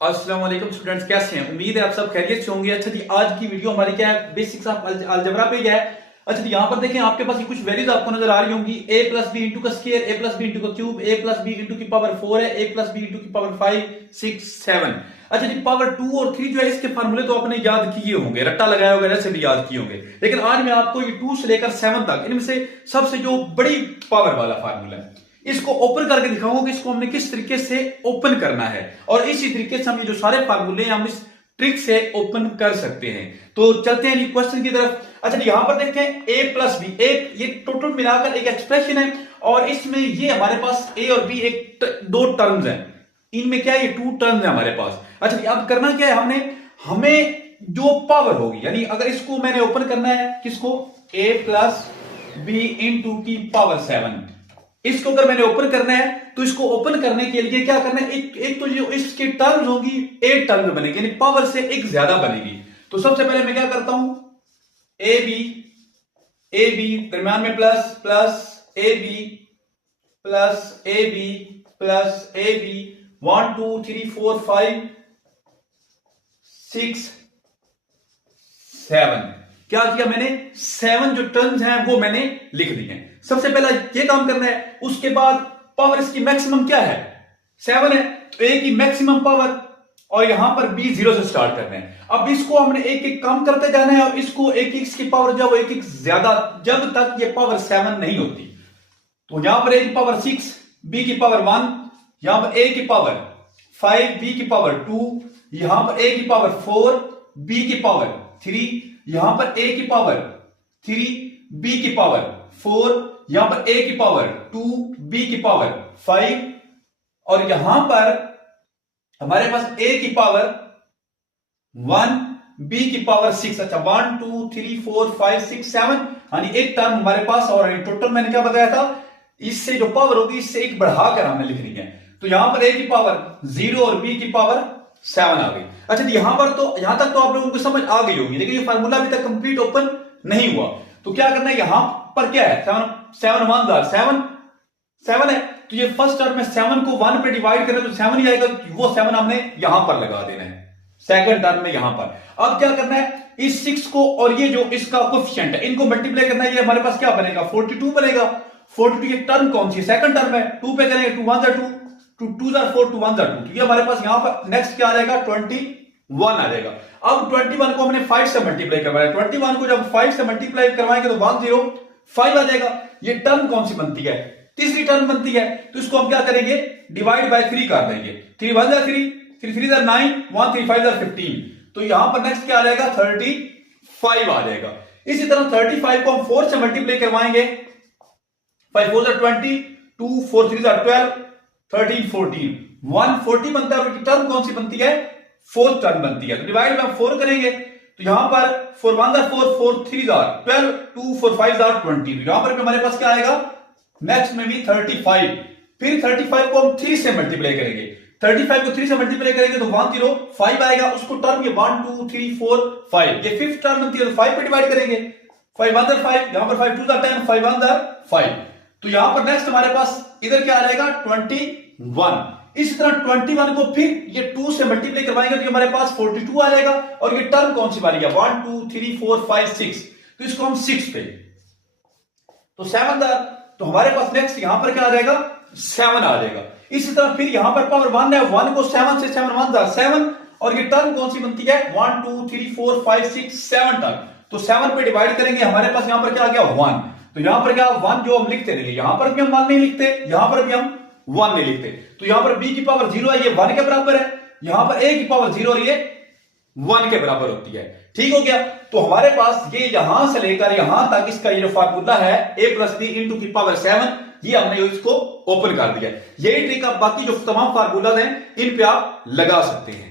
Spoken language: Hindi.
अस्सलाम वालेकुम स्टूडेंट्स, कैसे हैं? उम्मीद है आप सब खैरियत से होंगे। अच्छा जी, आज की वीडियो हमारी क्या है, बेसिक्स ऑफ अलजेब्रा पे है। अच्छा जी, यहाँ पर देखें आपके पास ये कुछ वैल्यूज आपको नजर आ रही होंगी। a प्लस बी इंटू का square, a plus b into का cube, a plus b into की पावर 4 है, a प्लस बी इंटू की पावर 5 6 7। अच्छा जी, पावर 2 और 3 जो है इसके फार्मूले तो आपने याद किए होंगे, रट्टा लगाया होगा, जैसे भी याद किए होंगे। लेकिन आज मैं आपको ये 2 से लेकर 7 तक इनमें से सबसे जो बड़ी पावर वाला फार्मूला है इसको ओपन करके दिखाऊंगा कि इसको हमने किस तरीके से ओपन करना है, और इसी तरीके से हम ये जो सारे फार्मूले हम इस ट्रिक से ओपन कर सकते हैं। तो चलते हैं क्वेश्चन की तरफ। अच्छा, यहां पर देखते हैं a प्लस बी, एक ये टोटल मिलाकर एक एक्सप्रेशन है, और इसमें ये हमारे पास a और b एक दो टर्म्स हैं, इनमें क्या है, ये 2 टर्म्स है हमारे पास। अच्छा, अब करना क्या है, हमें जो पावर होगी, यानी अगर इसको मैंने ओपन करना है, किसको, a प्लस बी इंटू की पावर 7, इसको अगर मैंने ओपन करना है तो इसको ओपन करने के लिए क्या करना है, एक तो जो इसकी टर्म्स होगी 8 टर्म बनेगी, यानी पावर से एक ज्यादा बनेगी। तो सबसे पहले मैं क्या करता हूं, ए बी दरम्यान में plus plus A B plus A B plus A B 1 2 3 4 5 6 7। क्या किया मैंने, 7 जो टर्म्स हैं वो मैंने लिख दिए। सबसे पहला ये काम करना है। उसके बाद पावर इसकी मैक्सिमम क्या है, 7 है, तो ए की मैक्सिमम पावर, और यहां पर b 0 से स्टार्ट करना है। अब इसको हमने एक एक कम करते जाना है, और इसको एक एक की पावर जब एक एक ज्यादा, जब तक ये पावर 7 नहीं होती। तो यहां पर a की पावर 6, b की पावर 1, यहां पर a की पावर 5, b की पावर 2, यहां पर a की पावर 4, b की पावर 3, यहां पर a की पावर 3, b की पावर 4, यहां पर a की पावर 2, b की पावर 5, और यहां पर हमारे पास a की पावर 1, b की पावर 6। अच्छा, 1 2 3 4 5 6 7, यानी एक टर्म हमारे पास, और टोटल मैंने क्या बताया था, इससे जो पावर होगी इससे एक बढ़ाकर हमें लिखनी है। तो यहां पर a की पावर 0 और b की पावर 7 आ गई। अच्छा, यहां पर तो यहां तक तो आप लोगों को समझ आ गई होगी, लेकिन ये फार्मूला अभी तक कंप्लीट ओपन नहीं हुआ। तो क्या करना है, यहां पर क्या है, 7 7 है, तो ये फर्स्ट टर्म में 7 को 1 पे डिवाइड करें तो 7 ही आएगा, वो 7 हमने यहां पर लगा देना है सेकंड टर्म में यहां पर। अब क्या करना है, इस 6 को और ये जो इसका कोएफिशिएंट है इनको मल्टीप्लाई करना है। ये हमारे पास क्या बनेगा, 42 बनेगा। 42 की टर्म कौन सी है, सेकंड टर्म है, 2 पे करेंगे, 2 1 2, 2 2 4, 2 1 2, तो ये हमारे पास यहां पर नेक्स्ट क्या आ जाएगा, 21 आ जाएगा। अब 21 को हमने 5 से मल्टीप्लाई करवाया, 21 को जब 5 से मल्टीप्लाई करवाएंगे तो 105 आ जाएगा। ये टर्म कौन सी बनती है, तीसरी टर्म बनती है। तो इसको हम क्या करेंगे, डिवाइड बाय 3 कर देंगे, 3 1 3, 3 3 9, 1 3 5 15, तो यहां पर नेक्स्ट क्या आ जाएगा, 35 आ जाएगा। इसी तरह 35 को हम 4 से मल्टीप्लाई करवाएंगे, 5 4 20, 2 4 3 12, 13 14, 140 बनता है, और टर्म कौन सी बनती है, फोर्थ टर्म बनती है। तो डिवाइड में हम 4 करेंगे, तो यहां पर 4 1 4, 4 3 12, 2 4 5 20, यहां पर हमारे पास क्या आएगा, नेक्स्ट में भी 35। फिर 35 को हम 3 से मल्टीप्लाई करेंगे, 35 को 3 से मल्टीप्लाई करेंगे तो 105 आएगा। उसको टर्म ये 1 2 3 4 5, ये फिफ्थ टर्म बनती है, तो 5 पे डिवाइड करेंगे, 5 1 5, यहां पर 5 2 10, 5 1 5, तो यहां पर नेक्स्ट हमारे पास इधर क्या आ जाएगा, 21। इसी तरह 21 को फिर ये 2 से मल्टीप्लाई करवाएंगे तो हमारे पास 42 आ जाएगा, और ये टर्म कौन सी वाली है, 1 2 3 4 5 6, तो इसको हम 6 पे, तो 7 तो हमारे पास नेक्स्ट यहां पर क्या आ जाएगा, 7 आ जाएगा। इसी तरह फिर यहां पर पावर 1 है, 1 को 7 से 7 1 7, और ये टर्म कौन सी बनती है, 1 2 3 4 5 6 7 टर्म, तो 7 पे डिवाइड करेंगे, हमारे पास यहां पर क्या आ गया, 1, तो यहां पर क्या 1 जो हम लिखते रहेंगे, यहां पर भी हम 1 नहीं लिखते, यहां पर भी हम 1 नहीं लिखते, तो यहां पर b की पावर 0 है, ये 1 के बराबर है, यहां पर a की पावर 0 और ये 1 के बराबर होती है। ठीक हो गया। तो हमारे पास ये यहां से लेकर यहां तक इसका ये जो फार्मूला है, a प्लस बी इंटू की पावर 7, ये हमने इसको ओपन कर दिया। यही ट्रिक आप बाकी जो तमाम फार्मूला हैं इन पे आप लगा सकते हैं।